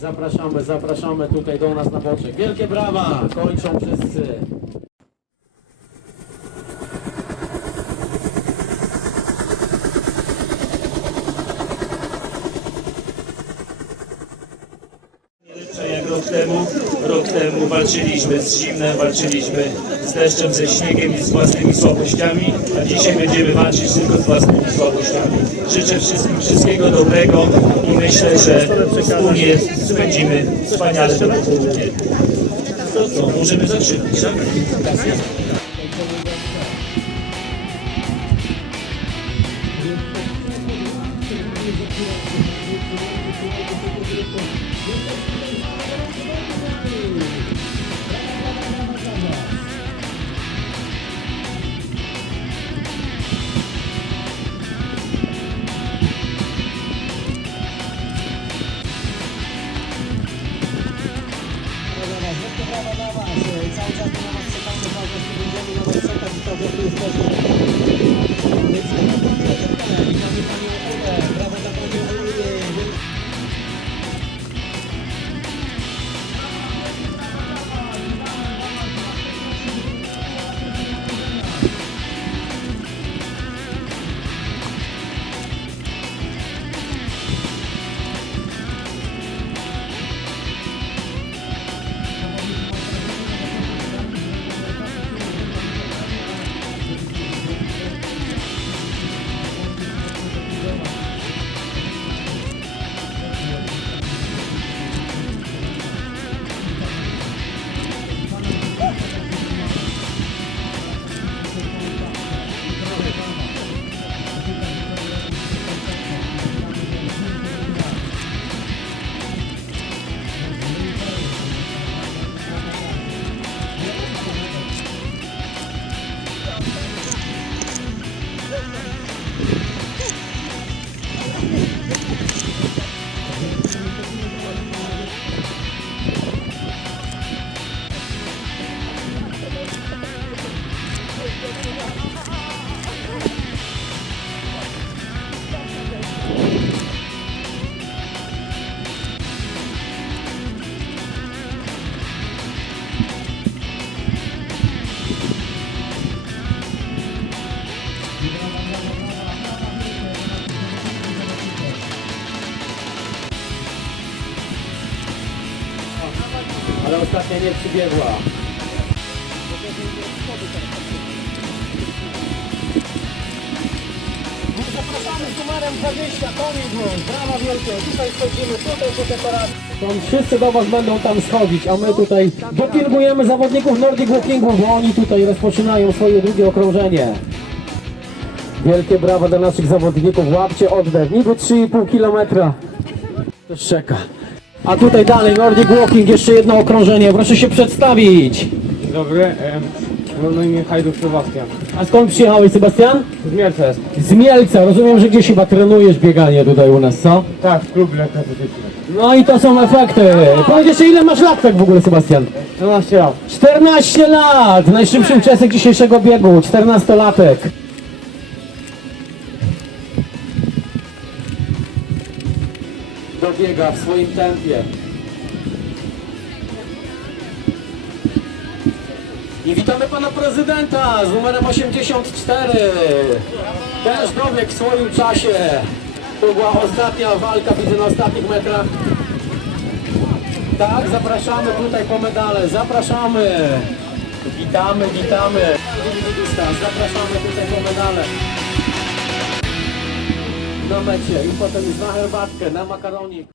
Zapraszamy, zapraszamy tutaj do nas na boczek. Wielkie brawa! Kończą wszyscy. Rok temu. Rok temu walczyliśmy z zimnem, walczyliśmy z deszczem, ze śniegiem i z własnymi słabościami, a dzisiaj będziemy walczyć tylko z własnymi słabościami. Życzę wszystkim wszystkiego dobrego i myślę, że wspólnie spędzimy wspaniale to popołudnie. To co, możemy zaczynać, tak? cały czas na nas czekamy, cały czas nie będziemy, no bo jest taka sytuacja, to jest ważne. Ale ostatnia nie przybiegła. Zapraszamy z numerem 20, komiks, brawa wielkie, tutaj schodzimy, tutaj po dekoracji. To wszyscy do Was będą tam schodzić, a my tutaj dopingujemy zawodników Nordic Walkingu, bo oni tutaj rozpoczynają swoje drugie okrążenie. Wielkie brawa dla naszych zawodników, łapcie oddech, niby 3,5 km. To czeka. A tutaj dalej Nordic Walking, jeszcze jedno okrążenie, proszę się przedstawić. Dzień dobry, em, mam na imię Hajduk Sebastian. A skąd przyjechałeś Sebastian? Z Mielca jest. Z Mielca, rozumiem, że gdzieś chyba trenujesz bieganie tutaj u nas, co? Tak, w klubie lekkoatletycznym. No i to są efekty. Powiedz jeszcze ile masz lat tak w ogóle Sebastian? 12 lat. 14 lat! Najszybszy uczestnik dzisiejszego biegu, 14-latek. Dobiega w swoim tempie. I witamy pana prezydenta z numerem 84. Też dobiegł w swoim czasie. To była ostatnia walka, widzę na ostatnich metrach. Tak, zapraszamy tutaj po medale, zapraszamy. Witamy, witamy. Zapraszamy tutaj po medale. Mecie i potem już na herbatkę, na makaronik.